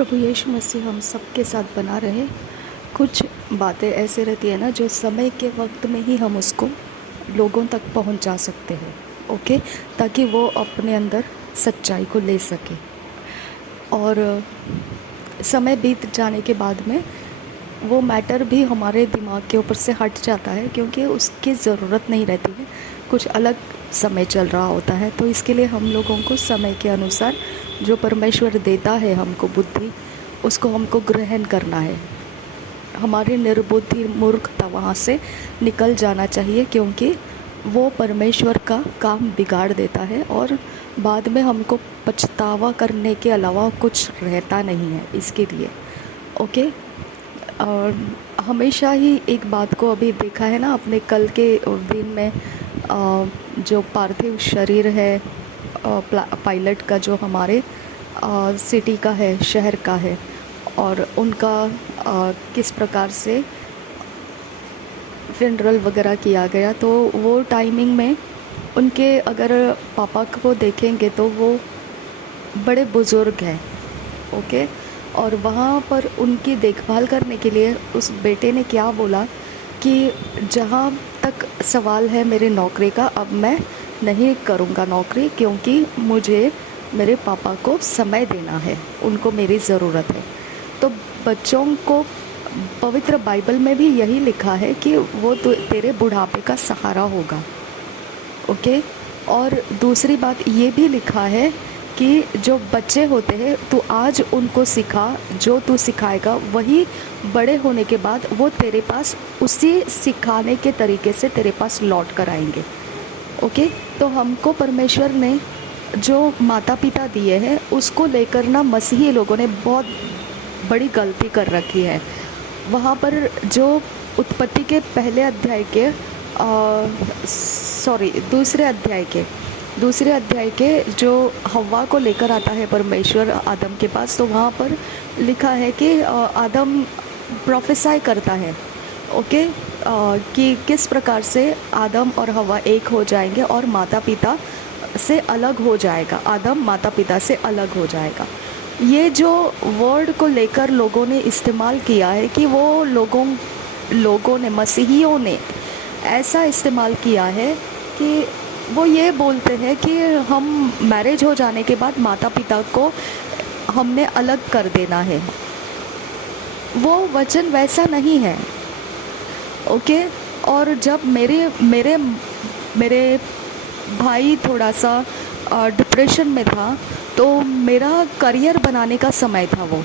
प्रभु यीशु मसीह हम सबके साथ बना रहे। कुछ बातें ऐसे रहती है ना जो समय के वक्त में ही हम उसको लोगों तक पहुंचा सकते हैं। ओके, ताकि वो अपने अंदर सच्चाई को ले सके। और समय बीत जाने के बाद में वो मैटर भी हमारे दिमाग के ऊपर से हट जाता है, क्योंकि उसकी ज़रूरत नहीं रहती है। कुछ अलग समय चल रहा होता है। तो इसके लिए हम लोगों को समय के अनुसार जो परमेश्वर देता है हमको बुद्धि, उसको हमको ग्रहण करना है। हमारी निर्बुद्धि मूर्खता वहाँ से निकल जाना चाहिए, क्योंकि वो परमेश्वर का काम बिगाड़ देता है और बाद में हमको पछतावा करने के अलावा कुछ रहता नहीं है इसके लिए। ओके, और हमेशा ही एक बात को अभी देखा है ना, अपने कल के दिन में जो पार्थिव शरीर है पायलट का, जो हमारे सिटी का है, शहर का है, और उनका किस प्रकार से फ्यूनरल वगैरह किया गया। तो वो टाइमिंग में उनके अगर पापा को देखेंगे तो वो बड़े बुज़ुर्ग हैं। ओके, और वहाँ पर उनकी देखभाल करने के लिए उस बेटे ने क्या बोला कि जहाँ तक सवाल है मेरे नौकरी का, अब मैं नहीं करूँगा नौकरी, क्योंकि मुझे मेरे पापा को समय देना है, उनको मेरी ज़रूरत है। तो बच्चों को पवित्र बाइबल में भी यही लिखा है कि वो तो तेरे बुढ़ापे का सहारा होगा। ओके, और दूसरी बात ये भी लिखा है कि जो बच्चे होते हैं तो आज उनको सिखा, जो तू सिखाएगा वही बड़े होने के बाद वो तेरे पास उसी सिखाने के तरीके से तेरे पास लौट कर आएंगे। ओके, तो हमको परमेश्वर ने जो माता पिता दिए हैं उसको लेकर ना मसीही लोगों ने बहुत बड़ी गलती कर रखी है। वहाँ पर जो उत्पत्ति के पहले अध्याय के दूसरे अध्याय के जो हव्वा को लेकर आता है परमेश्वर आदम के पास, तो वहाँ पर लिखा है कि आदम प्रोफेसाई करता है। ओके, कि किस प्रकार से आदम और हव्वा एक हो जाएंगे और माता पिता से अलग हो जाएगा, आदम माता पिता से अलग हो जाएगा। ये जो वर्ड को लेकर लोगों ने इस्तेमाल किया है कि वो लोगों ने, मसीहियों ने ऐसा इस्तेमाल किया है कि वो ये बोलते हैं कि हम मैरिज हो जाने के बाद माता पिता को हमने अलग कर देना है। वो वचन वैसा नहीं है। ओके, और जब मेरे भाई थोड़ा सा डिप्रेशन में था, तो मेरा करियर बनाने का समय था वो।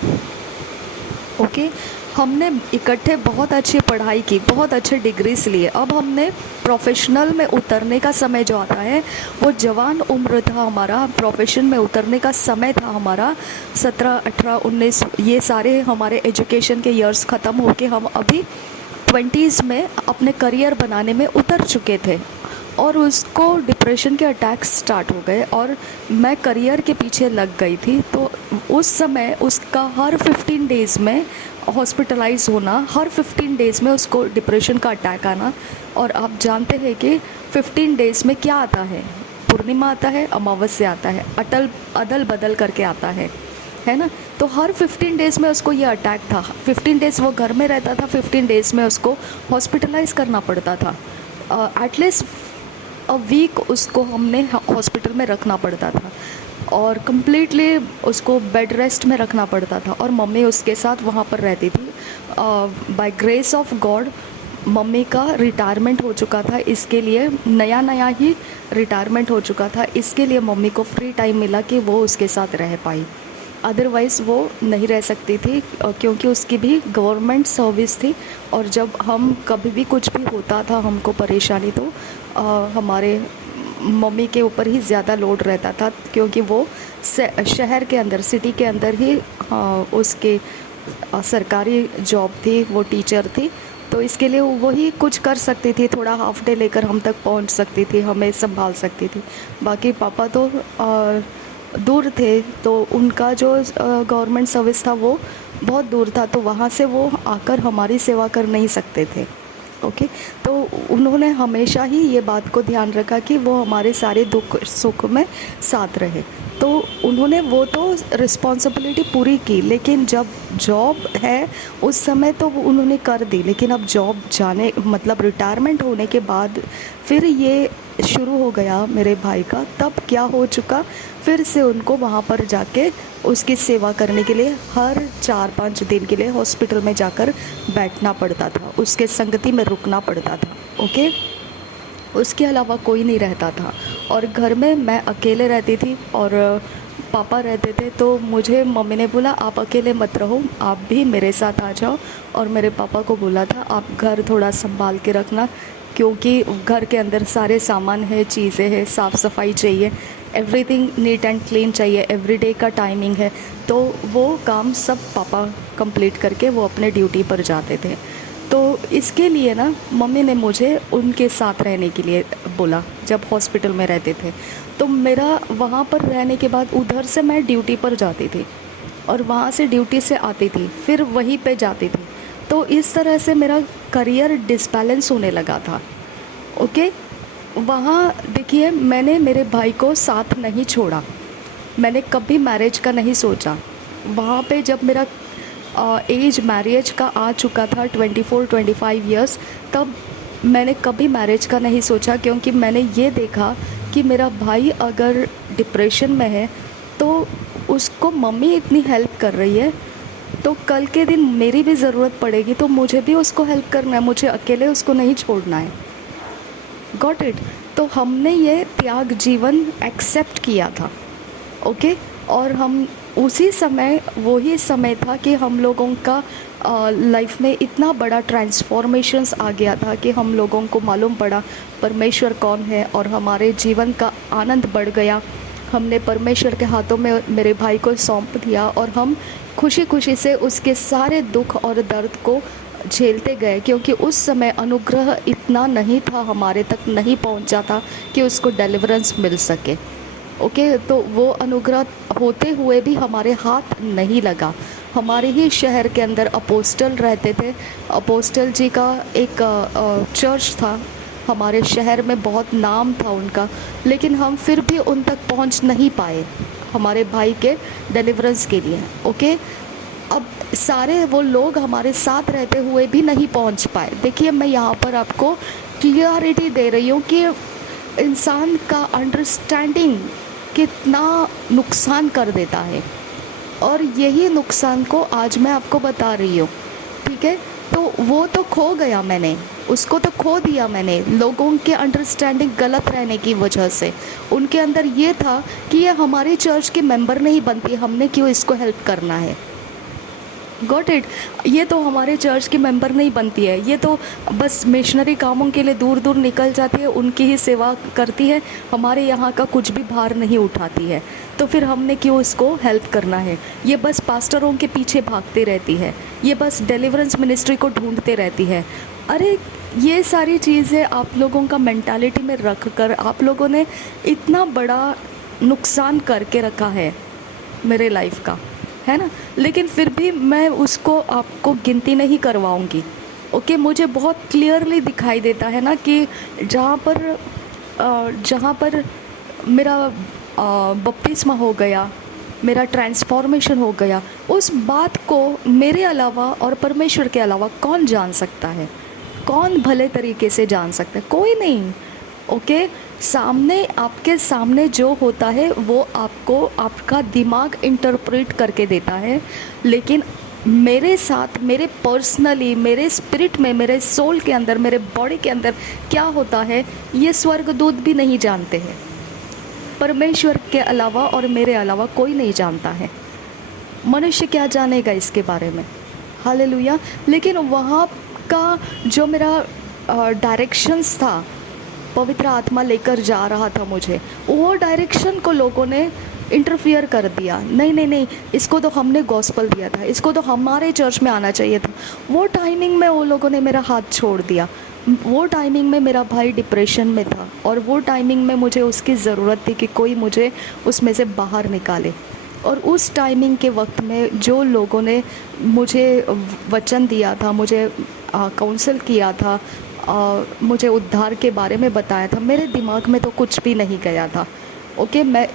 ओके, हमने इकट्ठे बहुत अच्छी पढ़ाई की, बहुत अच्छे डिग्रीज लिए। अब हमने प्रोफेशनल में उतरने का समय जो आता है, वो जवान उम्र था हमारा, प्रोफेशन में उतरने का समय था हमारा 17, 18, 19, ये सारे हमारे एजुकेशन के इयर्स ख़त्म होके हम अभी 20s में अपने करियर बनाने में उतर चुके थे। और उसको डिप्रेशन के अटैक्स स्टार्ट हो गए और मैं करियर के पीछे लग गई थी। तो उस समय उसका हर 15 डेज़ में हॉस्पिटलाइज होना, हर 15 डेज़ में उसको डिप्रेशन का अटैक आना। और आप जानते हैं कि 15 डेज़ में क्या आता है, पूर्णिमा आता है, अमावस्या आता है, अदल बदल करके आता है ना। तो हर 15 डेज़ में उसको ये अटैक था। 15 डेज़ वो घर में रहता था, 15 डेज़ में उसको हॉस्पिटलाइज करना पड़ता था। एटलीस्ट अ वीक उसको हमने हॉस्पिटल में रखना पड़ता था और कम्प्लीटली उसको बेड रेस्ट में रखना पड़ता था। और मम्मी उसके साथ वहाँ पर रहती थी। By grace of God mummy का रिटायरमेंट हो चुका था, इसके लिए नया ही रिटायरमेंट हो चुका था, इसके लिए मम्मी को फ्री टाइम मिला कि वो उसके साथ रह पाई। अदरवाइज़ वो नहीं रह सकती थी, क्योंकि उसकी भी गवर्नमेंट सर्विस थी। और जब हम कभी भी कुछ भी होता था हमको परेशानी, तो हमारे मम्मी के ऊपर ही ज़्यादा लोड रहता था, क्योंकि वो शहर के अंदर, सिटी के अंदर ही उसके सरकारी जॉब थी, वो टीचर थी। तो इसके लिए वो ही कुछ कर सकती थी, थोड़ा हाफ डे लेकर हम तक पहुंच सकती थी, हमें संभाल सकती थी। बाकी पापा तो दूर थे, तो उनका जो गवर्नमेंट सर्विस था वो बहुत दूर था, तो वहाँ से वो आकर हमारी सेवा कर नहीं सकते थे। ओके, तो उन्होंने हमेशा ही ये बात को ध्यान रखा कि वो हमारे सारे दुख सुख में साथ रहे। तो उन्होंने वो तो रिस्पॉन्सिबिलिटी पूरी की, लेकिन जब जॉब है उस समय तो वो उन्होंने कर दी, लेकिन अब जॉब जाने मतलब रिटायरमेंट होने के बाद फिर ये शुरू हो गया मेरे भाई का। तब क्या हो चुका, फिर से उनको वहाँ पर जाके उसकी सेवा करने के लिए हर 4-5 दिन के लिए हॉस्पिटल में जाकर बैठना पड़ता था, उसके संगति में रुकना पड़ता था। ओके, उसके अलावा कोई नहीं रहता था और घर में मैं अकेले रहती थी और पापा रहते थे। तो मुझे मम्मी ने बोला आप अकेले मत रहो, आप भी मेरे साथ आ जाओ। और मेरे पापा को बोला था आप घर थोड़ा संभाल के रखना, क्योंकि घर के अंदर सारे सामान है, चीज़ें हैं, साफ़ सफाई चाहिए, एवरीथिंग नीट एंड क्लीन चाहिए, एवरीडे का टाइमिंग है। तो वो काम सब पापा कंप्लीट करके वो अपने ड्यूटी पर जाते थे। तो इसके लिए ना मम्मी ने मुझे उनके साथ रहने के लिए बोला जब हॉस्पिटल में रहते थे। तो मेरा वहाँ पर रहने के बाद उधर से मैं ड्यूटी पर जाती थी और वहाँ से ड्यूटी से आती थी, फिर वहीं पे जाती थी। तो इस तरह से मेरा करियर डिसबैलेंस होने लगा था। ओके, वहाँ देखिए मैंने मेरे भाई को साथ नहीं छोड़ा, मैंने कभी मैरिज का नहीं सोचा। वहाँ पे जब मेरा एज मैरिज का आ चुका था 24-25 इयर्स, तब मैंने कभी मैरिज का नहीं सोचा, क्योंकि मैंने ये देखा कि मेरा भाई अगर डिप्रेशन में है तो उसको मम्मी इतनी हेल्प कर रही है, तो कल के दिन मेरी भी ज़रूरत पड़ेगी तो मुझे भी उसको हेल्प करना है, मुझे अकेले उसको नहीं छोड़ना है। Got it. तो हमने ये त्याग जीवन एक्सेप्ट किया था। ओके, और हम उसी समय, वही समय था कि हम लोगों का लाइफ में इतना बड़ा ट्रांसफॉर्मेशंस आ गया था कि हम लोगों को मालूम पड़ा परमेश्वर कौन है और हमारे जीवन का आनंद बढ़ गया। हमने परमेश्वर के हाथों में मेरे भाई को सौंप दिया और हम खुशी खुशी से उसके सारे दुख और दर्द को झेलते गए, क्योंकि उस समय अनुग्रह इतना नहीं था, हमारे तक नहीं पहुंचा था कि उसको डिलीवरेंस मिल सके। ओके, तो वो अनुग्रह होते हुए भी हमारे हाथ नहीं लगा। हमारे ही शहर के अंदर अपोस्टल रहते थे, अपोस्टल जी का एक चर्च था हमारे शहर में, बहुत नाम था उनका, लेकिन हम फिर भी उन तक पहुंच नहीं पाए हमारे भाई के डिलीवरेंस के लिए। ओके, अब सारे वो लोग हमारे साथ रहते हुए भी नहीं पहुंच पाए। देखिए मैं यहाँ पर आपको क्लियरिटी दे रही हूँ कि इंसान का अंडरस्टैंडिंग कितना नुकसान कर देता है, और यही नुकसान को आज मैं आपको बता रही हूँ। ठीक है, तो वो तो खो गया, मैंने उसको तो खो दिया मैंने, लोगों के अंडरस्टैंडिंग गलत रहने की वजह से। उनके अंदर ये था कि ये हमारे चर्च के मेंबर नहीं बनती, हमने क्यों इसको हेल्प करना है। Got it. ये तो हमारे चर्च की मेंबर नहीं बनती है, ये तो बस मिशनरी कामों के लिए दूर दूर निकल जाती है, उनकी ही सेवा करती है, हमारे यहाँ का कुछ भी भार नहीं उठाती है, तो फिर हमने क्यों इसको हेल्प करना है। ये बस पास्टरों के पीछे भागती रहती है, ये बस डिलीवरेंस मिनिस्ट्री को ढूंढते रहती है। अरे ये सारी चीज़ें आप लोगों का मेंटालिटी में रख कर आप लोगों ने इतना बड़ा नुकसान करके रखा है मेरे लाइफ का, है ना। लेकिन फिर भी मैं उसको आपको गिनती नहीं करवाऊंगी। ओके, मुझे बहुत क्लियरली दिखाई देता है ना कि जहाँ पर मेरा बपतिस्मा हो गया, मेरा ट्रांसफॉर्मेशन हो गया, उस बात को मेरे अलावा और परमेश्वर के अलावा कौन जान सकता है, कौन भले तरीके से जान सकता है, कोई नहीं। ओके, सामने आपके सामने जो होता है वो आपको आपका दिमाग इंटरप्रेट करके देता है, लेकिन मेरे साथ, मेरे पर्सनली, मेरे स्पिरिट में, मेरे सोल के अंदर, मेरे बॉडी के अंदर क्या होता है ये स्वर्गदूत भी नहीं जानते हैं, परमेश्वर के अलावा और मेरे अलावा कोई नहीं जानता है। मनुष्य क्या जानेगा इसके बारे में। हालेलुया। लेकिन वहाँ का जो मेरा डायरेक्शंस था, पवित्र आत्मा लेकर जा रहा था मुझे, वो डायरेक्शन को लोगों ने इंटरफियर कर दिया। नहीं नहीं नहीं, इसको तो हमने गॉस्पल दिया था, इसको तो हमारे चर्च में आना चाहिए था। वो टाइमिंग में वो लोगों ने मेरा हाथ छोड़ दिया। वो टाइमिंग में मेरा भाई डिप्रेशन में था और वो टाइमिंग में मुझे उसकी ज़रूरत थी कि कोई मुझे उसमें से बाहर निकाले। और उस टाइमिंग के वक्त में जो लोगों ने मुझे वचन दिया था, मुझे काउंसल किया था, मुझे उद्धार के बारे में बताया था, मेरे दिमाग में तो कुछ भी नहीं गया था। ओके, मैं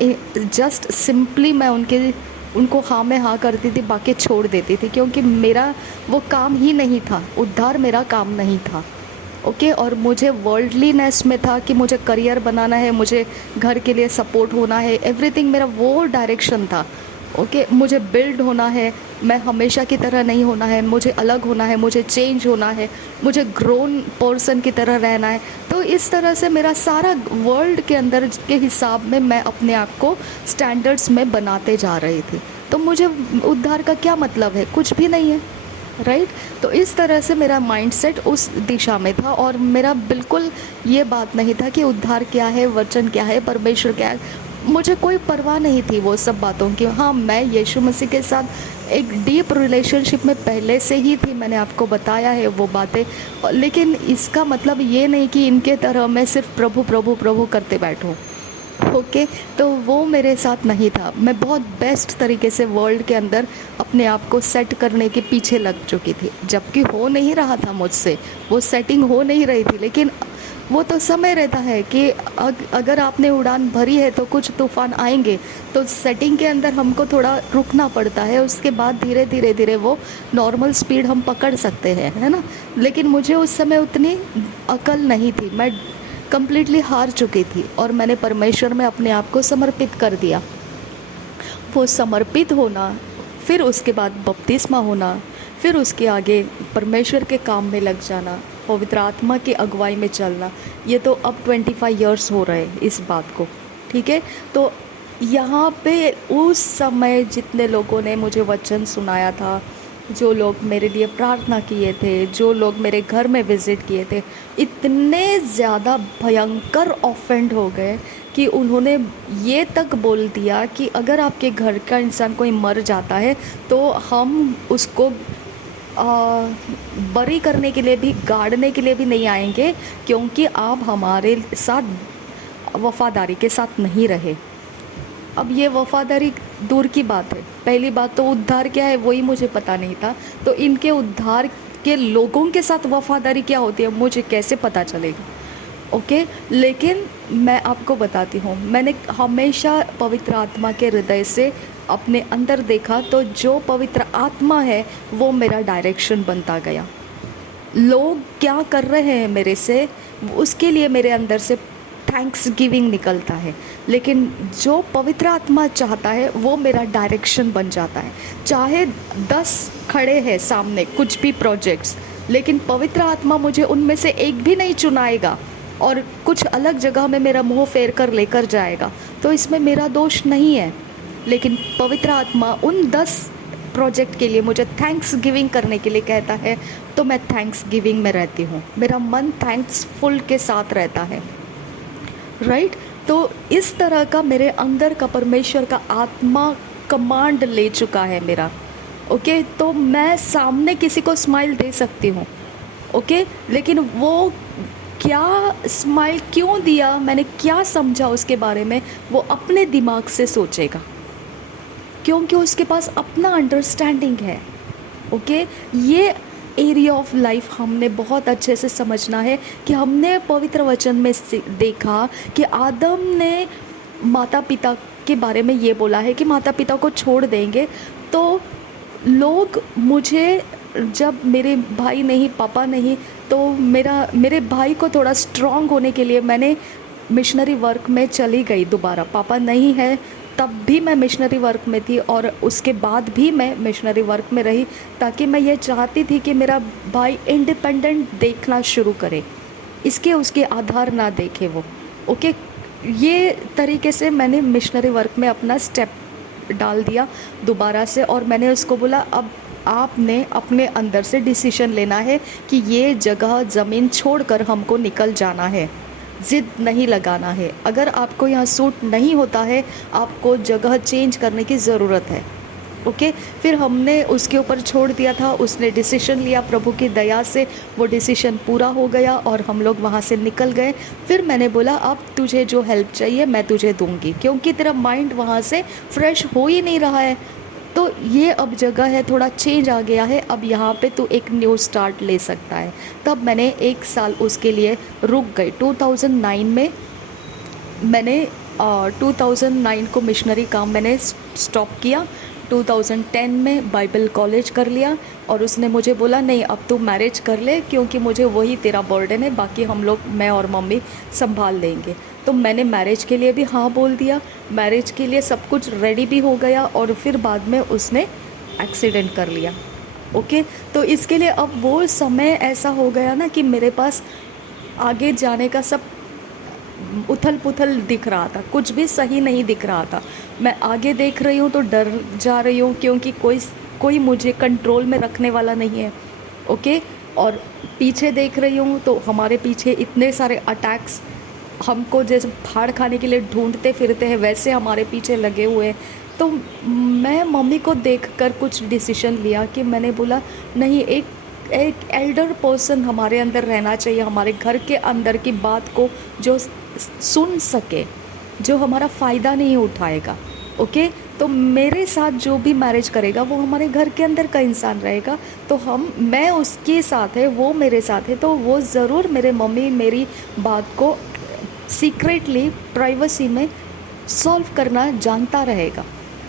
जस्ट सिंपली मैं उनको हाँ में हाँ करती थी, बाकी छोड़ देती थी, क्योंकि मेरा वो काम ही नहीं था, उद्धार मेरा काम नहीं था। ओके, और मुझे वर्ल्डलीनेस में था कि मुझे करियर बनाना है, मुझे घर के लिए सपोर्ट होना है, एवरीथिंग मेरा वो डायरेक्शन था। ओके, मुझे बिल्ड होना है, मैं हमेशा की तरह नहीं होना है, मुझे अलग होना है, मुझे चेंज होना है, मुझे ग्रोन पर्सन की तरह रहना है। तो इस तरह से मेरा सारा वर्ल्ड के अंदर के हिसाब में मैं अपने आप को स्टैंडर्ड्स में बनाते जा रही थी। तो मुझे उद्धार का क्या मतलब है? कुछ भी नहीं है, राइट। तो इस तरह से मेरा माइंडसेट उस दिशा में था, और मेरा बिल्कुल ये बात नहीं था कि उद्धार क्या है, वचन क्या है, परमेश्वर क्या है। मुझे कोई परवाह नहीं थी वो सब बातों की। हाँ, मैं यीशु मसीह के साथ एक डीप रिलेशनशिप में पहले से ही थी, मैंने आपको बताया है वो बातें, लेकिन इसका मतलब ये नहीं कि इनके तरह मैं सिर्फ प्रभु प्रभु प्रभु करते बैठूं। ओके, तो वो मेरे साथ नहीं था। मैं बहुत बेस्ट तरीके से वर्ल्ड के अंदर अपने आप को सेट करने के पीछे लग चुकी थी, जबकि हो नहीं रहा था मुझसे, वो सेटिंग हो नहीं रही थी। लेकिन वो तो समय रहता है कि अगर आपने उड़ान भरी है तो कुछ तूफान आएंगे, तो सेटिंग के अंदर हमको थोड़ा रुकना पड़ता है, उसके बाद धीरे धीरे धीरे वो नॉर्मल स्पीड हम पकड़ सकते हैं, है ना। लेकिन मुझे उस समय उतनी अकल नहीं थी, मैं कम्प्लीटली हार चुकी थी, और मैंने परमेश्वर में अपने आप को समर्पित कर दिया। वो समर्पित होना, फिर उसके बाद बपतिस्मा होना, फिर उसके आगे परमेश्वर के काम में लग जाना, पवित्र आत्मा की अगुवाई में चलना, ये तो अब 25 इयर्स हो रहे हैं इस बात को, ठीक है। तो यहाँ पे उस समय जितने लोगों ने मुझे वचन सुनाया था, जो लोग मेरे लिए प्रार्थना किए थे, जो लोग मेरे घर में विज़िट किए थे, इतने ज़्यादा भयंकर ऑफेंड हो गए कि उन्होंने ये तक बोल दिया कि अगर आपके घर का इंसान कोई मर जाता है तो हम उसको बरी करने के लिए भी, गाड़ने के लिए भी नहीं आएंगे, क्योंकि आप हमारे साथ वफ़ादारी के साथ नहीं रहे। अब ये वफ़ादारी दूर की बात है, पहली बात तो उद्धार क्या है वही मुझे पता नहीं था, तो इनके उद्धार के लोगों के साथ वफ़ादारी क्या होती है मुझे कैसे पता चलेगा? ओके, लेकिन मैं आपको बताती हूँ, मैंने हमेशा पवित्र आत्मा के हृदय से अपने अंदर देखा, तो जो पवित्र आत्मा है वो मेरा डायरेक्शन बनता गया। लोग क्या कर रहे हैं मेरे से, उसके लिए मेरे अंदर से थैंक्स गिविंग निकलता है, लेकिन जो पवित्र आत्मा चाहता है वो मेरा डायरेक्शन बन जाता है। चाहे 10 खड़े हैं सामने कुछ भी प्रोजेक्ट्स, लेकिन पवित्र आत्मा मुझे उनमें से एक भी नहीं चुनाएगा और कुछ अलग जगह में मेरा मुंह फेर कर लेकर जाएगा, तो इसमें मेरा दोष नहीं है। लेकिन पवित्र आत्मा उन 10 प्रोजेक्ट के लिए मुझे थैंक्स गिविंग करने के लिए कहता है, तो मैं थैंक्स गिविंग में रहती हूँ, मेरा मन थैंक्सफुल के साथ रहता है, राइट। तो इस तरह का मेरे अंदर का परमेश्वर का आत्मा कमांड ले चुका है मेरा। ओके, तो मैं सामने किसी को स्माइल दे सकती हूँ, ओके, लेकिन वो क्या स्माइल क्यों दिया, मैंने क्या समझा उसके बारे में, वो अपने दिमाग से सोचेगा, क्योंकि उसके पास अपना अंडरस्टैंडिंग है। ओके, ये एरिया ऑफ लाइफ हमने बहुत अच्छे से समझना है कि हमने पवित्र वचन में देखा कि आदम ने माता पिता के बारे में ये बोला है कि माता पिता को छोड़ देंगे। तो लोग मुझे, जब मेरे भाई नहीं, पापा नहीं, तो मेरे भाई को थोड़ा स्ट्रॉन्ग होने के लिए मैंने मिशनरी वर्क में चली गई दोबारा। पापा नहीं है तब भी मैं मिशनरी वर्क में थी, और उसके बाद भी मैं मिशनरी वर्क में रही, ताकि मैं ये चाहती थी कि मेरा भाई इंडिपेंडेंट देखना शुरू करे, इसके उसके आधार ना देखे वो। ओके, ये तरीके से मैंने मिशनरी वर्क में अपना स्टेप डाल दिया दोबारा से, और मैंने उसको बोला अब आपने अपने अंदर से डिसीजन लेना है कि ये जगह ज़मीन छोड़कर हमको निकल जाना है, ज़िद नहीं लगाना है। अगर आपको यहाँ सूट नहीं होता है, आपको जगह चेंज करने की ज़रूरत है। ओके, फिर हमने उसके ऊपर छोड़ दिया था, उसने डिसीजन लिया, प्रभु की दया से वो डिसीजन पूरा हो गया और हम लोग वहाँ से निकल गए। फिर मैंने बोला अब तुझे जो हेल्प चाहिए मैं तुझे दूंगी, क्योंकि तेरा माइंड वहाँ से फ्रेश हो ही नहीं रहा है। तो ये अब जगह है, थोड़ा चेंज आ गया है, अब यहाँ पे तू एक न्यू स्टार्ट ले सकता है। तब मैंने 1 साल उसके लिए रुक गई। 2009 में मैंने 2009 को मिशनरी काम मैंने स्टॉप किया। 2010 में बाइबल कॉलेज कर लिया और उसने मुझे बोला नहीं अब तू मैरिज कर ले, क्योंकि मुझे वही तेरा बर्डन है, बाकी हम लोग मैं और मम्मी संभाल लेंगे। तो मैंने मैरिज के लिए भी हाँ बोल दिया, मैरिज के लिए सब कुछ रेडी भी हो गया और फिर बाद में उसने एक्सीडेंट कर लिया। ओके, तो इसके लिए अब वो समय ऐसा हो गया ना कि मेरे पास आगे जाने का सब उथल पुथल दिख रहा था, कुछ भी सही नहीं दिख रहा था। मैं आगे देख रही हूँ तो डर जा रही हूँ, क्योंकि कोई मुझे कंट्रोल में रखने वाला नहीं है। ओके, और पीछे देख रही हूँ तो हमारे पीछे इतने सारे अटैक्स, हमको जैसे फाड़ खाने के लिए ढूंढते फिरते हैं वैसे हमारे पीछे लगे हुए हैं। तो मैं मम्मी को देखकर कुछ डिसीजन लिया कि मैंने बोला नहीं, एक एल्डर पर्सन हमारे अंदर रहना चाहिए, हमारे घर के अंदर की बात को जो सुन सके, जो हमारा फ़ायदा नहीं उठाएगा। ओके, तो मेरे साथ जो भी मैरिज करेगा वो हमारे घर के अंदर का इंसान रहेगा, तो मैं उसके साथ है, वो मेरे साथ है, तो वो ज़रूर मेरे मम्मी मेरी बात को सीक्रेटली प्राइवेसी में सॉल्व करना जानता रहेगा,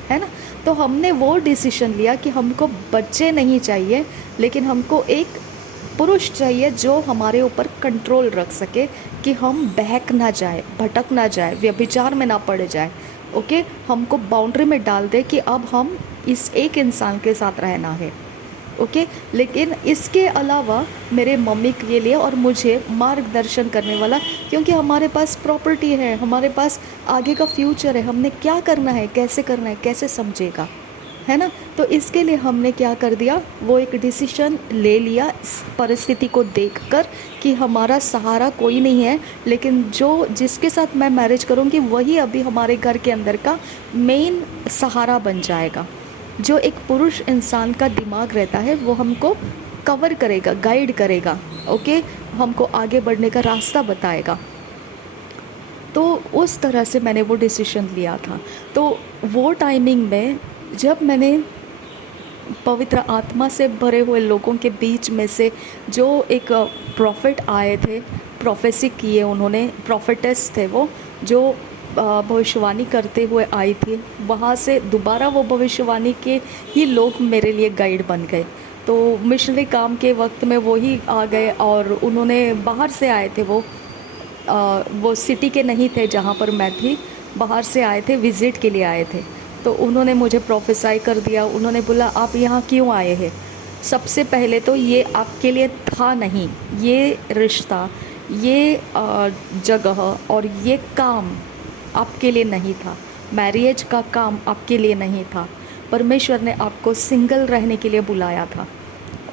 है ना। तो हमने वो डिसीजन लिया कि हमको बच्चे नहीं चाहिए, लेकिन हमको एक पुरुष चाहिए जो हमारे ऊपर कंट्रोल रख सके, कि हम बहक ना जाए, भटक ना जाए, व्यभिचार में ना पड़ जाए। ओके, हमको बाउंड्री में डाल दे कि अब हम इस एक इंसान के साथ रहना है। ओके, लेकिन इसके अलावा मेरे मम्मी के लिए और मुझे मार्गदर्शन करने वाला, क्योंकि हमारे पास प्रॉपर्टी है, हमारे पास आगे का फ्यूचर है, हमने क्या करना है, कैसे समझेगा, है ना। तो इसके लिए हमने क्या कर दिया, वो एक डिसीजन ले लिया इस परिस्थिति को देखकर कि हमारा सहारा कोई नहीं है, लेकिन जिसके साथ मैं मैरिज करूँगी वही अभी हमारे घर के अंदर का मेन सहारा बन जाएगा। जो एक पुरुष इंसान का दिमाग रहता है वो हमको कवर करेगा, गाइड करेगा। ओके, हमको आगे बढ़ने का रास्ता बताएगा। तो उस तरह से मैंने वो डिसीजन लिया था। तो वो टाइमिंग में जब मैंने पवित्र आत्मा से भरे हुए लोगों के बीच में से जो एक प्रॉफिट आए थे, प्रोफेसी किए उन्होंने, प्रॉफिटेस थे वो, जो भविष्यवाणी करते हुए आई थी, वहाँ से दोबारा वो भविष्यवाणी के ही लोग मेरे लिए गाइड बन गए। तो मिशनरी काम के वक्त में वो ही आ गए और उन्होंने बाहर से आए थे, वो सिटी के नहीं थे जहाँ पर मैं थी, बाहर से आए थे, विज़िट के लिए आए थे। तो उन्होंने मुझे प्रोफेसाई कर दिया। उन्होंने बोला आप यहाँ क्यों आए हैं। सबसे पहले तो ये आपके लिए था नहीं, ये रिश्ता, ये जगह और ये काम आपके लिए नहीं था, मैरिज का काम आपके लिए नहीं था। परमेश्वर ने आपको सिंगल रहने के लिए बुलाया था।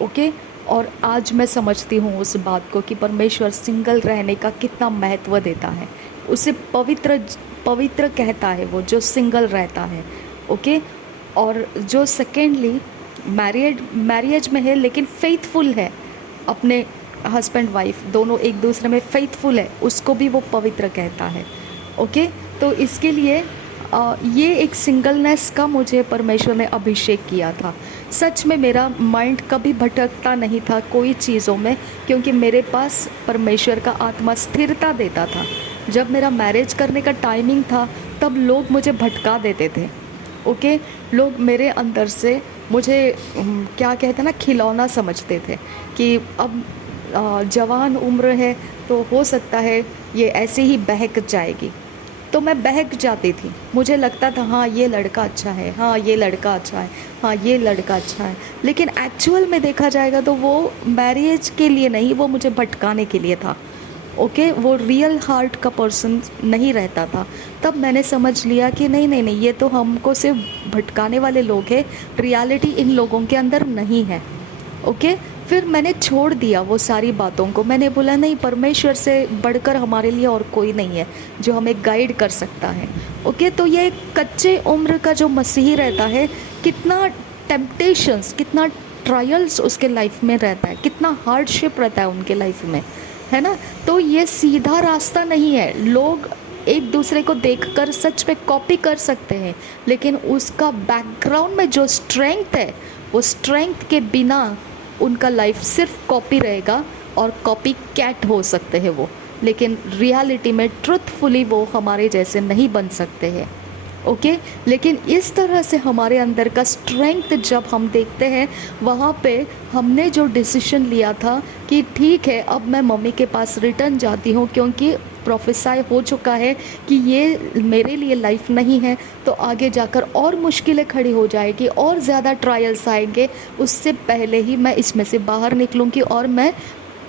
ओके, और आज मैं समझती हूँ उस बात को कि परमेश्वर सिंगल रहने का कितना महत्व देता है। उसे पवित्र कहता है वो जो सिंगल रहता है। ओके, और जो सेकेंडली मैरिज में है लेकिन फेथफुल है, अपने हस्बैंड वाइफ दोनों एक दूसरे में फेथफुल है, उसको भी वो पवित्र कहता है। ओके, तो इसके लिए ये एक सिंगलनेस का मुझे परमेश्वर ने अभिषेक किया था। सच में मेरा माइंड कभी भटकता नहीं था कोई चीज़ों में, क्योंकि मेरे पास परमेश्वर का आत्मा स्थिरता देता था। जब मेरा मैरिज करने का टाइमिंग था तब लोग मुझे भटका देते थे। ओके, लोग मेरे अंदर से मुझे क्या कहते हैं ना, खिलौना समझते थे कि अब जवान उम्र है तो हो सकता है ये ऐसे ही बहक जाएगी। तो मैं बहक जाती थी, मुझे लगता था हाँ ये लड़का अच्छा है, हाँ ये लड़का अच्छा है, हाँ ये लड़का अच्छा है, लेकिन एक्चुअल में देखा जाएगा तो वो मैरिज के लिए नहीं, वो मुझे भटकाने के लिए था। ओके, वो रियल हार्ट का पर्सन नहीं रहता था। तब मैंने समझ लिया कि नहीं, ये तो हमको सिर्फ भटकाने वाले लोग हैं, रियलिटी इन लोगों के अंदर नहीं है। ओके, फिर मैंने छोड़ दिया वो सारी बातों को। मैंने बोला नहीं, परमेश्वर से बढ़कर हमारे लिए और कोई नहीं है जो हमें गाइड कर सकता है। ओके, तो ये कच्चे उम्र का जो मसीही रहता है, कितना टेम्पटेशंस, कितना ट्रायल्स उसके लाइफ में रहता है, कितना हार्डशिप रहता है उनके लाइफ में, है ना। तो ये सीधा रास्ता नहीं है। लोग एक दूसरे को देखकर सच में कॉपी कर सकते हैं, लेकिन उसका बैकग्राउंड में जो स्ट्रेंथ है, वो स्ट्रेंथ के बिना उनका लाइफ सिर्फ कॉपी रहेगा और कॉपी कैट हो सकते हैं वो, लेकिन रियलिटी में ट्रुथफुली वो हमारे जैसे नहीं बन सकते हैं। ओके, लेकिन इस तरह से हमारे अंदर का स्ट्रेंथ जब हम देखते हैं, वहाँ पे हमने जो डिसीजन लिया था कि ठीक है अब मैं मम्मी के पास रिटर्न जाती हूँ, क्योंकि प्रोफेसाई हो चुका है कि ये मेरे लिए लाइफ नहीं है, तो आगे जाकर और मुश्किलें खड़ी हो जाएगी और ज़्यादा ट्रायल्स आएंगे। उससे पहले ही मैं इसमें से बाहर निकलूँगी और मैं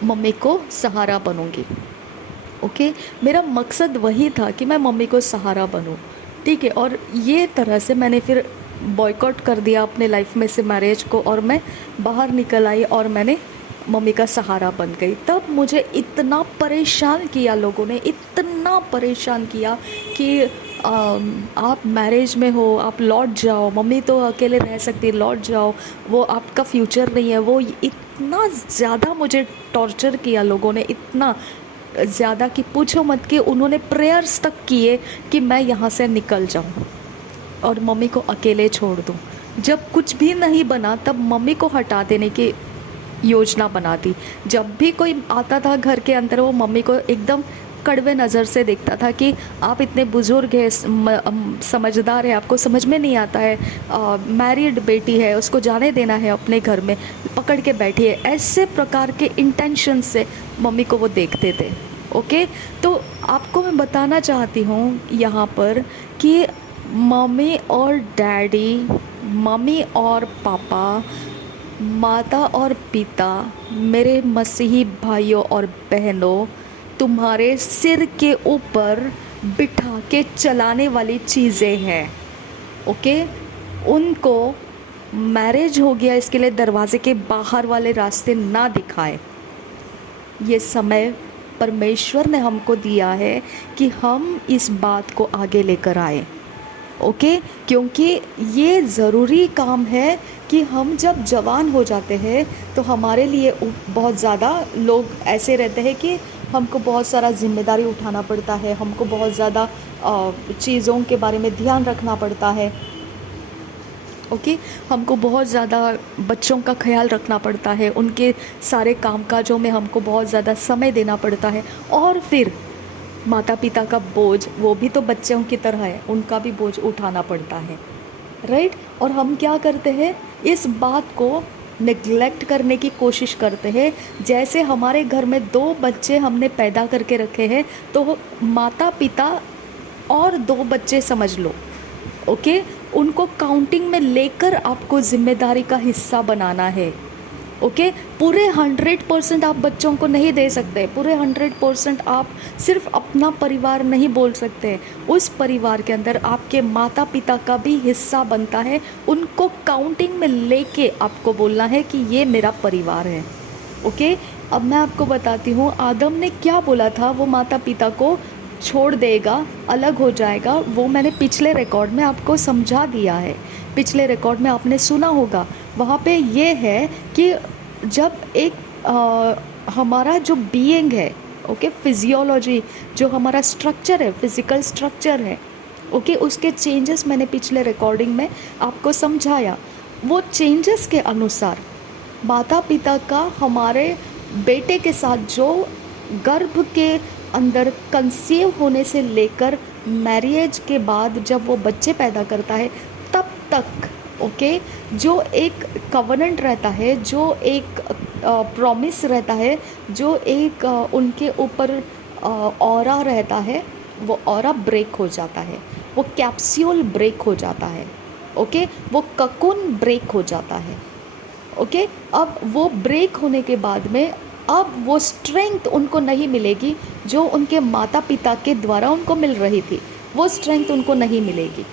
मम्मी को सहारा बनूँगी। ओके, मेरा मकसद वही था कि मैं मम्मी को सहारा बनूँ। ठीक है, और ये तरह से मैंने फिर बॉयकॉट कर दिया अपने लाइफ में से मैरिज को, और मैं बाहर निकल आई और मैंने मम्मी का सहारा बन गई। तब मुझे इतना परेशान किया लोगों ने, इतना परेशान किया कि आप मैरिज में हो, आप लौट जाओ, मम्मी तो अकेले रह सकती, लौट जाओ, वो आपका फ्यूचर नहीं है। वो इतना ज़्यादा मुझे टॉर्चर किया लोगों ने, इतना ज़्यादा कि पूछो मत, कि उन्होंने प्रेयर्स तक किए कि मैं यहाँ से निकल जाऊँ और मम्मी को अकेले छोड़ दूँ। जब कुछ भी नहीं बना तब मम्मी को हटा देने की योजना बना दी। जब भी कोई आता था घर के अंदर, वो मम्मी को एकदम कड़वे नज़र से देखता था कि आप इतने बुज़ुर्ग हैं, समझदार है, आपको समझ में नहीं आता है, मैरिड बेटी है, उसको जाने देना है अपने घर में, पकड़ के बैठी है। ऐसे प्रकार के इंटेंशन से मम्मी को वो देखते थे। ओके, तो आपको मैं बताना चाहती हूँ यहाँ पर कि मम्मी और डैडी, मम्मी और पापा, माता और पिता, मेरे मसीही भाइयों और बहनों, तुम्हारे सिर के ऊपर बिठा के चलाने वाली चीज़ें हैं। ओके, उनको मैरिज हो गया इसके लिए दरवाजे के बाहर वाले रास्ते ना दिखाए। ये समय परमेश्वर ने हमको दिया है कि हम इस बात को आगे लेकर आए। ओके, क्योंकि ये ज़रूरी काम है कि हम जब जवान हो जाते हैं तो हमारे लिए बहुत ज़्यादा लोग ऐसे रहते हैं कि हमको बहुत सारा जिम्मेदारी उठाना पड़ता है, हमको बहुत ज़्यादा चीज़ों के बारे में ध्यान रखना पड़ता है। ओके, हमको बहुत ज़्यादा बच्चों का ख्याल रखना पड़ता है, उनके सारे कामकाजों में हमको बहुत ज़्यादा समय देना पड़ता है, और फिर माता पिता का बोझ, वो भी तो बच्चों की तरह है, उनका भी बोझ उठाना पड़ता है, राइट। और हम क्या करते हैं, इस बात को नेग्लेक्ट करने की कोशिश करते हैं। जैसे हमारे घर में 2 बच्चे हमने पैदा करके रखे हैं, तो माता पिता और 2 बच्चे समझ लो। ओके, उनको काउंटिंग में लेकर आपको जिम्मेदारी का हिस्सा बनाना है। ओके, पूरे 100% आप बच्चों को नहीं दे सकते, पूरे 100% आप सिर्फ अपना परिवार नहीं बोल सकते। उस परिवार के अंदर आपके माता पिता का भी हिस्सा बनता है, उनको काउंटिंग में लेके आपको बोलना है कि ये मेरा परिवार है। ओके, अब मैं आपको बताती हूँ आदम ने क्या बोला था। वो माता पिता को छोड़ देगा, अलग हो जाएगा, वो मैंने पिछले रिकॉर्ड में आपको समझा दिया है। पिछले रिकॉर्ड में आपने सुना होगा, वहाँ पे ये है कि जब एक हमारा जो बीइंग है, ओके, फिजियोलॉजी, जो हमारा स्ट्रक्चर है, फिज़िकल स्ट्रक्चर है, ओके, उसके चेंजेस मैंने पिछले रिकॉर्डिंग में आपको समझाया। वो चेंजेस के अनुसार माता पिता का हमारे बेटे के साथ जो गर्भ के अंदर कंसीव होने से लेकर मैरिज के बाद जब वो बच्चे पैदा करता है तब तक, ओके, जो एक कवनेंट रहता है, जो एक प्रॉमिस रहता है, जो एक उनके ऊपर ऑरा रहता है, वो ऑरा ब्रेक हो जाता है, वो कैप्सूल ब्रेक हो जाता है। ओके, वो ककून ब्रेक हो जाता है। ओके, अब वो ब्रेक होने के बाद में अब वो स्ट्रेंथ उनको नहीं मिलेगी जो उनके माता पिता के द्वारा उनको मिल रही थी, वो स्ट्रेंथ उनको नहीं मिलेगी।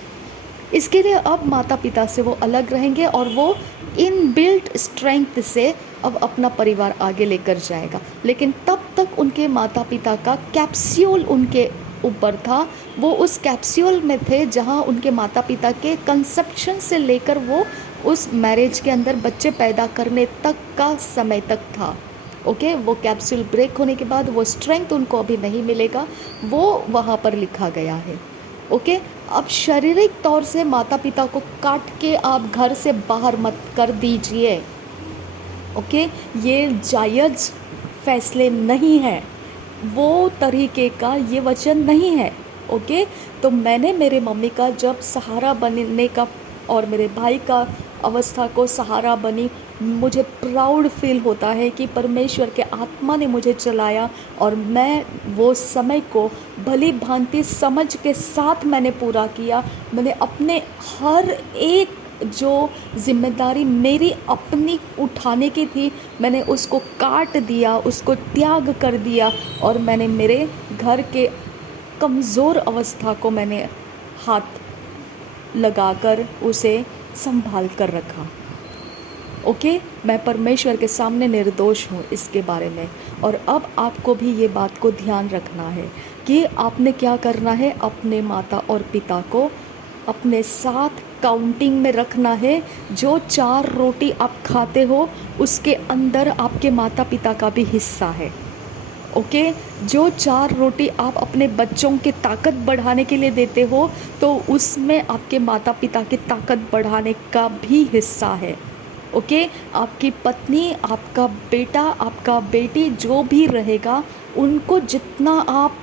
इसके लिए अब माता पिता से वो अलग रहेंगे और वो इनबिल्ट स्ट्रेंथ से अब अपना परिवार आगे लेकर जाएगा। लेकिन तब तक उनके माता पिता का कैप्सूल उनके ऊपर था, वो उस कैप्सूल में थे जहाँ उनके माता पिता के कंसेप्शन से लेकर वो उस मैरिज के अंदर बच्चे पैदा करने तक का समय तक था। ओके, वो कैप्सूल ब्रेक होने के बाद वो स्ट्रेंथ उनको अभी नहीं मिलेगा, वो वहाँ पर लिखा गया है। ओके, अब शारीरिक तौर से माता पिता को काट के आप घर से बाहर मत कर दीजिए। ओके, ये जायज़ फैसले नहीं हैं। वो तरीके का ये वचन नहीं है। ओके, तो मैंने मेरे मम्मी का जब सहारा बनने का और मेरे भाई का अवस्था को सहारा बनी, मुझे प्राउड फील होता है कि परमेश्वर के आत्मा ने मुझे चलाया और मैं वो समय को भली भांति समझ के साथ मैंने पूरा किया। मैंने अपने हर एक जो जिम्मेदारी मेरी अपनी उठाने की थी, मैंने उसको काट दिया, उसको त्याग कर दिया और मैंने मेरे घर के कमज़ोर अवस्था को मैंने हाथ लगाकर उसे संभाल कर रखा। ओके, मैं परमेश्वर के सामने निर्दोष हूँ इसके बारे में। और अब आपको भी ये बात को ध्यान रखना है कि आपने क्या करना है, अपने माता और पिता को अपने साथ काउंटिंग में रखना है। जो 4 रोटी आप खाते हो उसके अंदर आपके माता पिता का भी हिस्सा है। ओके, जो 4 रोटी आप अपने बच्चों की ताकत बढ़ाने के लिए देते हो तो उसमें आपके माता पिता की ताकत बढ़ाने का भी हिस्सा है। ओके, आपकी पत्नी, आपका बेटा, आपका बेटी जो भी रहेगा, उनको जितना आप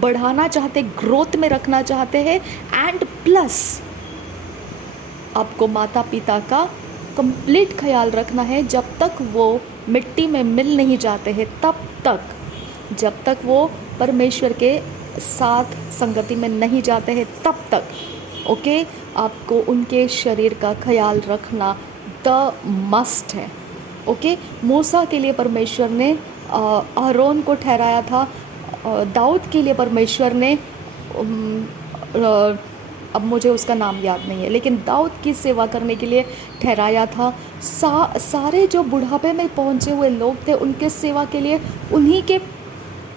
बढ़ाना चाहते, ग्रोथ में रखना चाहते हैं, एंड प्लस आपको माता पिता का कंप्लीट ख्याल रखना है जब तक वो मिट्टी में मिल नहीं जाते हैं, तब तक, जब तक वो परमेश्वर के साथ संगति में नहीं जाते हैं तब तक। ओके, आपको उनके शरीर का ख्याल रखना द मस्ट है। ओके, मूसा के लिए परमेश्वर ने आरोन को ठहराया था, दाऊद के लिए परमेश्वर ने अब मुझे उसका नाम याद नहीं है, लेकिन दाऊद की सेवा करने के लिए ठहराया था। सारे जो बुढ़ापे में पहुंचे हुए लोग थे उनके सेवा के लिए उन्हीं के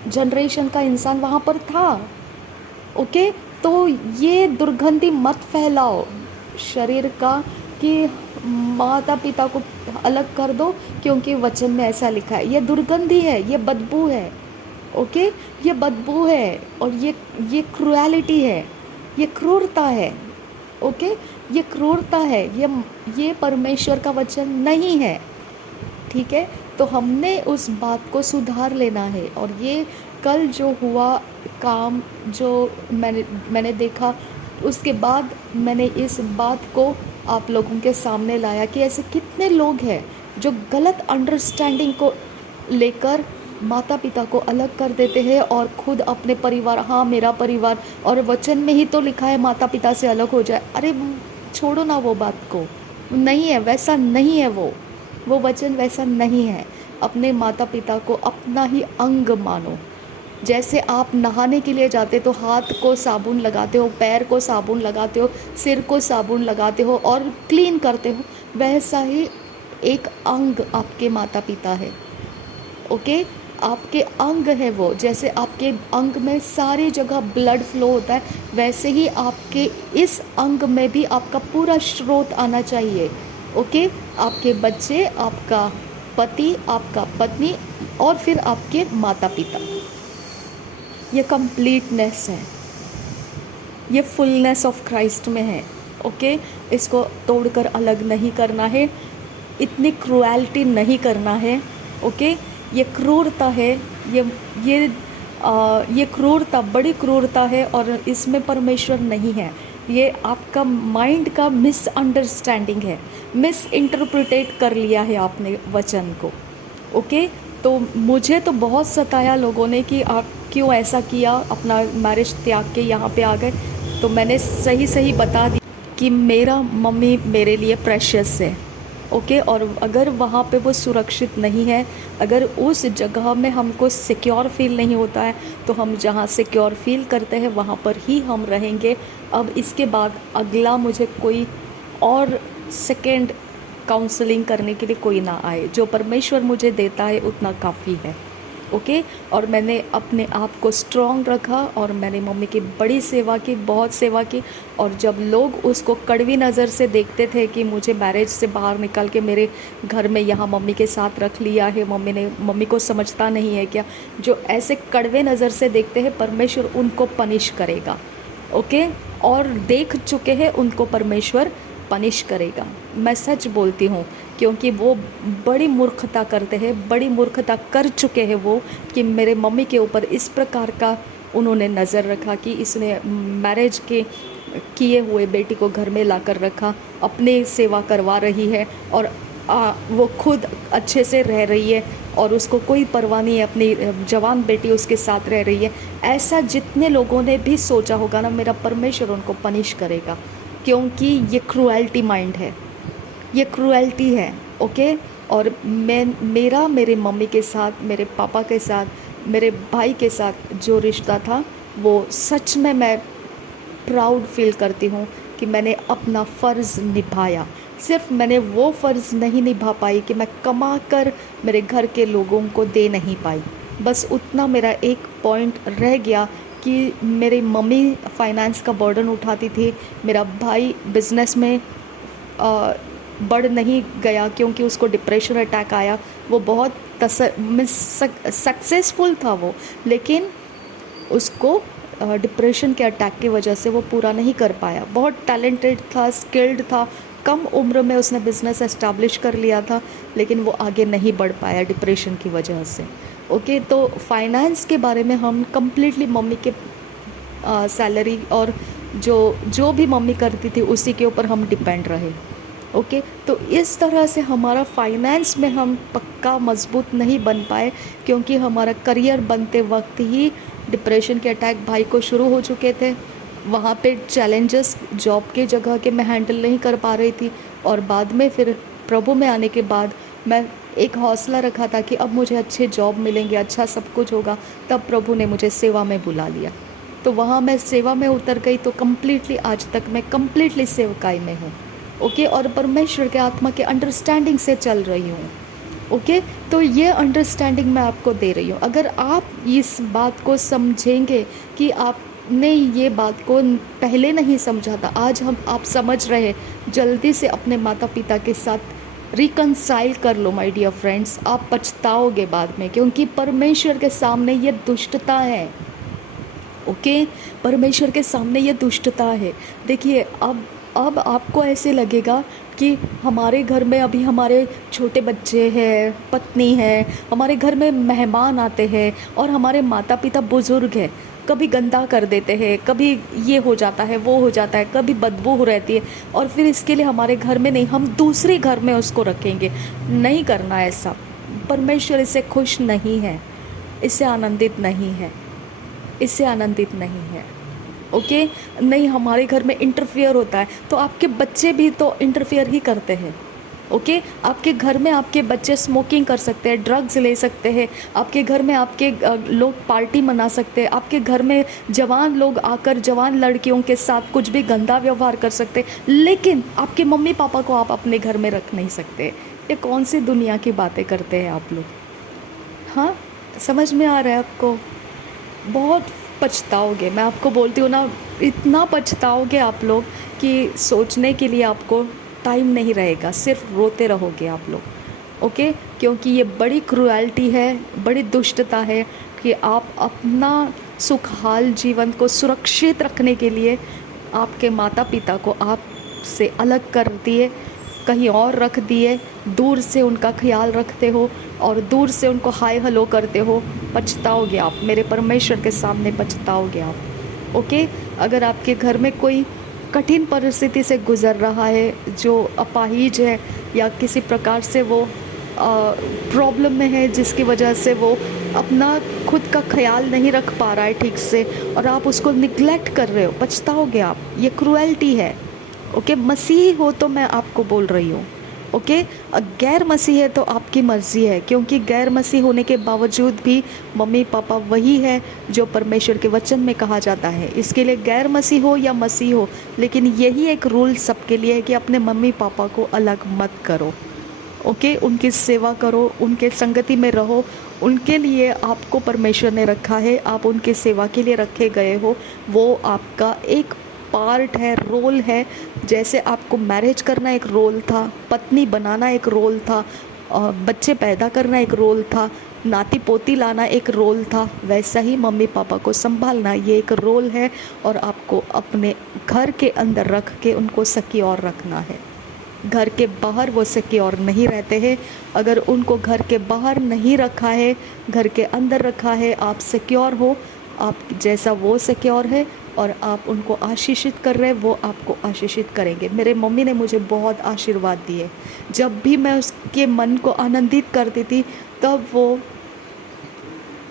जनरेशन का इंसान वहाँ पर था। ओके, तो ये दुर्गंधी मत फैलाओ शरीर का कि माता पिता को अलग कर दो क्योंकि वचन में ऐसा लिखा है। ये दुर्गंधी है, ये बदबू है। ओके, ये बदबू है और ये क्रूएलिटी है, ये क्रूरता है। ओके, ये क्रूरता है, ये परमेश्वर का वचन नहीं है। ठीक है, तो हमने उस बात को सुधार लेना है। और ये कल जो हुआ काम जो मैंने देखा, उसके बाद मैंने इस बात को आप लोगों के सामने लाया कि ऐसे कितने लोग हैं जो गलत अंडरस्टैंडिंग को लेकर माता पिता को अलग कर देते हैं और खुद अपने परिवार, हाँ मेरा परिवार, और वचन में ही तो लिखा है माता पिता से अलग हो जाए। अरे छोड़ो ना वो बात को, नहीं है, वैसा नहीं है, वो वचन वैसा नहीं है। अपने माता पिता को अपना ही अंग मानो। जैसे आप नहाने के लिए जाते तो हाथ को साबुन लगाते हो, पैर को साबुन लगाते हो, सिर को साबुन लगाते हो और क्लीन करते हो, वैसा ही एक अंग आपके माता पिता है। ओके, आपके अंग है वो। जैसे आपके अंग में सारी जगह ब्लड फ्लो होता है, वैसे ही आपके इस अंग में भी आपका पूरा स्रोत आना चाहिए। ओके, आपके बच्चे, आपका पति, आपका पत्नी और फिर आपके माता पिता, ये कंप्लीटनेस है, ये फुलनेस ऑफ क्राइस्ट में है। ओके, इसको तोड़कर अलग नहीं करना है, इतनी क्रूएलिटी नहीं करना है। ओके, ये क्रूरता है, ये क्रूरता बड़ी क्रूरता है और इसमें परमेश्वर नहीं है। ये आपका माइंड का मिसअंडरस्टैंडिंग है, मिस इंटरप्रिटेट कर लिया है आपने वचन को। ओके, तो मुझे तो बहुत सताया लोगों ने कि आप क्यों ऐसा किया, अपना मैरिज त्याग के यहाँ पे आ गए। तो मैंने सही बता दी कि मेरा मम्मी मेरे लिए प्रेशियस है। ओके, और अगर वहाँ पे वो सुरक्षित नहीं है, अगर उस जगह में हमको सिक्योर फील नहीं होता है, तो हम जहाँ सिक्योर फील करते हैं वहाँ पर ही हम रहेंगे। अब इसके बाद अगला मुझे कोई और सेकेंड काउंसलिंग करने के लिए कोई ना आए। जो परमेश्वर मुझे देता है उतना काफ़ी है। ओके, और मैंने अपने आप को स्ट्रॉन्ग रखा और मैंने मम्मी की बड़ी सेवा की, बहुत सेवा की। और जब लोग उसको कड़वी नज़र से देखते थे कि मुझे मैरिज से बाहर निकल के मेरे घर में यहाँ मम्मी के साथ रख लिया है, मम्मी को समझता नहीं है क्या, जो ऐसे कड़वे नज़र से देखते हैं परमेश्वर उनको पनिश करेगा। ओके, और देख चुके हैं उनको परमेश्वर पनिश करेगा। मैं सच बोलती हूँ क्योंकि वो बड़ी मूर्खता करते हैं, बड़ी मूर्खता कर चुके हैं वो, कि मेरे मम्मी के ऊपर इस प्रकार का उन्होंने नज़र रखा कि इसने मैरिज के किए हुए बेटी को घर में लाकर रखा, अपनी सेवा करवा रही है और वो खुद अच्छे से रह रही है और उसको कोई परवाह नहीं है, अपनी जवान बेटी उसके साथ रह रही है। ऐसा जितने लोगों ने भी सोचा होगा ना, मेरा परमेश्वर उनको पनिश करेगा, क्योंकि ये क्रूएल्टी माइंड है, ये क्रूएल्टी है। ओके। और मेरा मेरे मम्मी के साथ, मेरे पापा के साथ, मेरे भाई के साथ जो रिश्ता था, वो सच में मैं प्राउड फील करती हूँ कि मैंने अपना फ़र्ज़ निभाया। सिर्फ मैंने वो फ़र्ज़ नहीं निभा पाई कि मैं कमा कर मेरे घर के लोगों को दे नहीं पाई, बस उतना मेरा एक पॉइंट रह गया कि मेरी मम्मी फाइनेंस का बर्डन उठाती थी, मेरा भाई बिज़नेस में बढ़ नहीं गया क्योंकि उसको डिप्रेशन अटैक आया। वो बहुत सक्सेसफुल था वो, लेकिन उसको डिप्रेशन के अटैक की वजह से वो पूरा नहीं कर पाया। बहुत टैलेंटेड था, स्किल्ड था, कम उम्र में उसने बिज़नेस एस्टैब्लिश कर लिया था, लेकिन वो आगे नहीं बढ़ पाया डिप्रेशन की वजह से। ओके। तो फाइनेंस के बारे में हम कम्प्लीटली मम्मी के सैलरी और जो भी मम्मी करती थी उसी के ऊपर हम डिपेंड रहे। ओके। तो इस तरह से हमारा फाइनेंस में हम पक्का मजबूत नहीं बन पाए, क्योंकि हमारा करियर बनते वक्त ही डिप्रेशन के अटैक भाई को शुरू हो चुके थे। वहाँ पे चैलेंजेस जॉब के जगह के मैं हैंडल नहीं कर पा रही थी, और बाद में फिर प्रभु में आने के बाद मैं एक हौसला रखा था कि अब मुझे अच्छे जॉब मिलेंगे, अच्छा सब कुछ होगा। तब प्रभु ने मुझे सेवा में बुला लिया, तो वहाँ मैं सेवा में उतर गई। तो कम्प्लीटली आज तक मैं कम्प्लीटली सेवकाई में हूँ। ओके। और परमेश्वर के आत्मा के अंडरस्टैंडिंग से चल रही हूँ। ओके। तो ये अंडरस्टैंडिंग मैं आपको दे रही हूँ। अगर आप इस बात को समझेंगे कि आपने ये बात को पहले नहीं समझा था, आज आप समझ रहे, जल्दी से अपने माता पिता के साथ रिकंसाइल कर लो माय डियर फ्रेंड्स। आप पछताओगे बाद में, क्योंकि परमेश्वर के सामने ये दुष्टता है। ओके। परमेश्वर के सामने ये दुष्टता है। देखिए, अब आपको ऐसे लगेगा कि हमारे घर में अभी हमारे छोटे बच्चे हैं, पत्नी है, हमारे घर में मेहमान आते हैं और हमारे माता पिता बुज़ुर्ग हैं, कभी गंदा कर देते हैं, कभी ये हो जाता है, वो हो जाता है, कभी बदबू रहती है, और फिर इसके लिए हमारे घर में नहीं, हम दूसरे घर में उसको रखेंगे। नहीं करना ऐसा। परमेश्वर इससे खुश नहीं है, इससे आनंदित नहीं है, इससे आनंदित नहीं है। ओके। नहीं, हमारे घर में इंटरफेयर होता है, तो आपके बच्चे भी तो इंटरफेयर ही करते हैं। ओके। आपके घर में आपके बच्चे स्मोकिंग कर सकते हैं, ड्रग्स ले सकते हैं, आपके घर में आपके लोग पार्टी मना सकते हैं, आपके घर में जवान लोग आकर जवान लड़कियों के साथ कुछ भी गंदा व्यवहार कर सकते हैं, लेकिन आपके मम्मी पापा को आप अपने घर में रख नहीं सकते। ये कौन सी दुनिया की बातें करते हैं आप लोग? हाँ, समझ में आ रहा है आपको? बहुत पछताओगे, मैं आपको बोलती हूँ ना, इतना पछताओगे आप लोग कि सोचने के लिए आपको टाइम नहीं रहेगा, सिर्फ रोते रहोगे आप लोग। ओके। क्योंकि ये बड़ी क्रूएल्टी है, बड़ी दुष्टता है कि आप अपना सुखहाल जीवन को सुरक्षित रखने के लिए आपके माता पिता को आपसे अलग कर दिए, कहीं और रख दिए, दूर से उनका ख्याल रखते हो और दूर से उनको हाय हेलो करते हो। पछताओगे आप, मेरे परमेश्वर के सामने पछताओगे आप। ओके। अगर आपके घर में कोई कठिन परिस्थिति से गुज़र रहा है, जो अपाहिज है या किसी प्रकार से वो प्रॉब्लम में है, जिसकी वजह से वो अपना खुद का ख्याल नहीं रख पा रहा है ठीक से, और आप उसको निग्लेक्ट कर रहे हो, पछताओगे आप। ये क्रूएल्टी है। ओके। मसीही हो तो मैं आपको बोल रही हूँ। ओके। गैर मसीह है तो आपकी मर्ज़ी है, क्योंकि गैर मसीह होने के बावजूद भी मम्मी पापा वही है जो परमेश्वर के वचन में कहा जाता है। इसके लिए गैर मसीह हो या मसीह हो, लेकिन यही एक रूल सबके लिए है कि अपने मम्मी पापा को अलग मत करो। ओके। उनकी सेवा करो, उनके संगति में रहो, उनके लिए आपको परमेश्वर ने रखा है, आप उनकी सेवा के लिए रखे गए हो। वो आपका एक पार्ट है, रोल है। जैसे आपको मैरिज करना एक रोल था, पत्नी बनाना एक रोल था, बच्चे पैदा करना एक रोल था, नाती पोती लाना एक रोल था, वैसा ही मम्मी पापा को संभालना ये एक रोल है, और आपको अपने घर के अंदर रख के उनको सिक्योर रखना है। घर के बाहर वो सिक्योर नहीं रहते हैं। अगर उनको घर के बाहर नहीं रखा है, घर के अंदर रखा है, आप सिक्योर हो, आप जैसा वो सिक्योर है और आप उनको आशीषित कर रहे हैं, वो आपको आशीषित करेंगे। मेरे मम्मी ने मुझे बहुत आशीर्वाद दिए। जब भी मैं उसके मन को आनंदित करती थी तब वो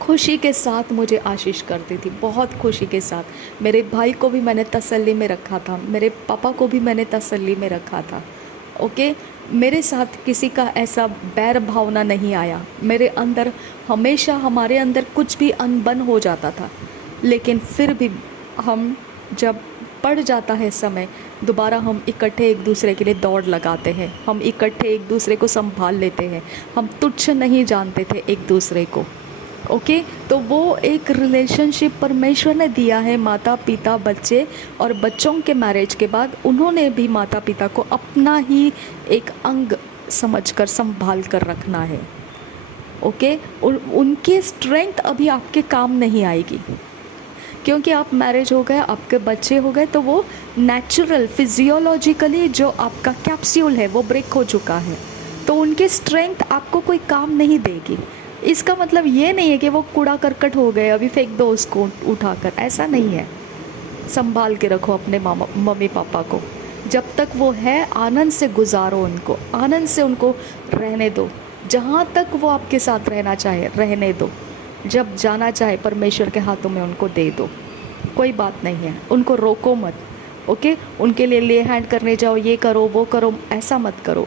खुशी के साथ मुझे आशीष करती थी, बहुत खुशी के साथ। मेरे भाई को भी मैंने तसल्ली में रखा था, मेरे पापा को भी मैंने तसल्ली में रखा था। ओके, मेरे साथ किसी का ऐसा बैर भावना नहीं आया। मेरे अंदर हमेशा, हमारे अंदर कुछ भी अनबन हो जाता था, लेकिन फिर भी हम जब पड़ जाता है समय, दोबारा हम इकट्ठे एक दूसरे के लिए दौड़ लगाते हैं, हम इकट्ठे एक दूसरे को संभाल लेते हैं। हम तुच्छ नहीं जानते थे एक दूसरे को। ओके, तो वो एक रिलेशनशिप परमेश्वर ने दिया है। माता पिता, बच्चे और बच्चों के मैरिज के बाद उन्होंने भी माता पिता को अपना ही एक अंग समझकर संभाल कर रखना है। ओके, उनकी स्ट्रेंथ अभी आपके काम नहीं आएगी, क्योंकि आप मैरिज हो गए, आपके बच्चे हो गए, तो वो नेचुरल फिजियोलॉजिकली जो आपका कैप्सूल है वो ब्रेक हो चुका है, तो उनकी स्ट्रेंथ आपको कोई काम नहीं देगी। इसका मतलब ये नहीं है कि वो कूड़ा करकट हो गए, अभी फेंक दो उसको उठाकर, ऐसा नहीं है। संभाल के रखो अपने मम्मी पापा को, जब तक वो है आनंद से गुजारो उनको, आनंद से उनको रहने दो। जहाँ तक वो आपके साथ रहना चाहे रहने दो, जब जाना चाहे परमेश्वर के हाथों में उनको दे दो, कोई बात नहीं है। उनको रोको मत। ओके, उनके लिए ले हैंड करने जाओ, ये करो वो करो, ऐसा मत करो।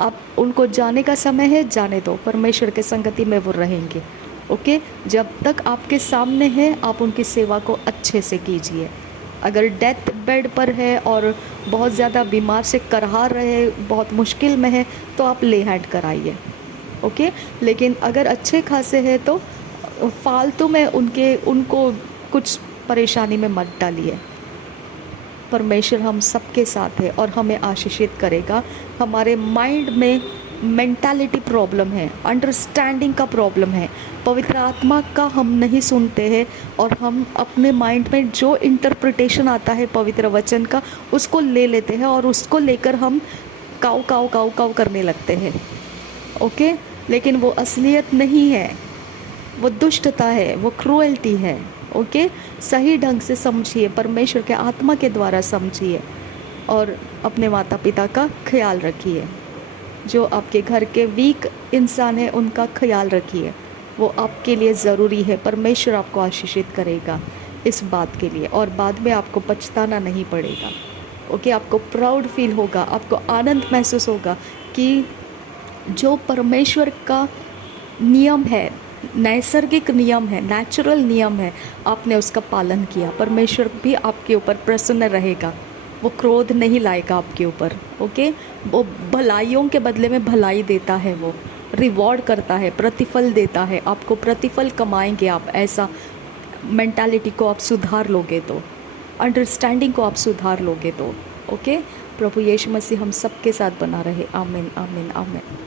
आप उनको जाने का समय है, जाने दो, परमेश्वर के संगति में वो रहेंगे। ओके, जब तक आपके सामने है आप उनकी सेवा को अच्छे से कीजिए। अगर डेथ बेड पर है और बहुत ज़्यादा बीमार से करहा रहे, बहुत मुश्किल में है, तो आप ले हैंड कराइए। ओके, लेकिन अगर अच्छे खासे है तो फालतू में उनको कुछ परेशानी में मत डालिए। परमेश्वर हम सबके साथ है और हमें आशीषित करेगा। हमारे माइंड में मेंटालिटी प्रॉब्लम है, अंडरस्टैंडिंग का प्रॉब्लम है, पवित्र आत्मा का हम नहीं सुनते हैं और हम अपने माइंड में जो इंटरप्रिटेशन आता है पवित्र वचन का उसको ले लेते हैं और उसको लेकर हम काऊ काऊ काऊ काऊ करने लगते हैं। ओके, लेकिन वो असलियत नहीं है, वो दुष्टता है, वो क्रूएल्टी है। ओके, सही ढंग से समझिए, परमेश्वर के आत्मा के द्वारा समझिए और अपने माता पिता का ख्याल रखिए। जो आपके घर के वीक इंसान हैं उनका ख्याल रखिए, वो आपके लिए ज़रूरी है। परमेश्वर आपको आशीषित करेगा इस बात के लिए और बाद में आपको पछताना नहीं पड़ेगा। ओके, आपको प्राउड फील होगा, आपको आनंद महसूस होगा कि जो परमेश्वर का नियम है, नैसर्गिक नियम है, नेचुरल नियम है, आपने उसका पालन किया। परमेश्वर भी आपके ऊपर प्रसन्न रहेगा, वो क्रोध नहीं लाएगा आपके ऊपर। ओके, वो भलाइयों के बदले में भलाई देता है, वो रिवॉर्ड करता है, प्रतिफल देता है, आपको प्रतिफल कमाएंगे आप। ऐसा मेंटालिटी को आप सुधार लोगे तो, अंडरस्टैंडिंग को आप सुधार लोगे तो। ओके, प्रभु यीशु मसीह हम सबके साथ बना रहे। आमीन, आमीन, आमीन।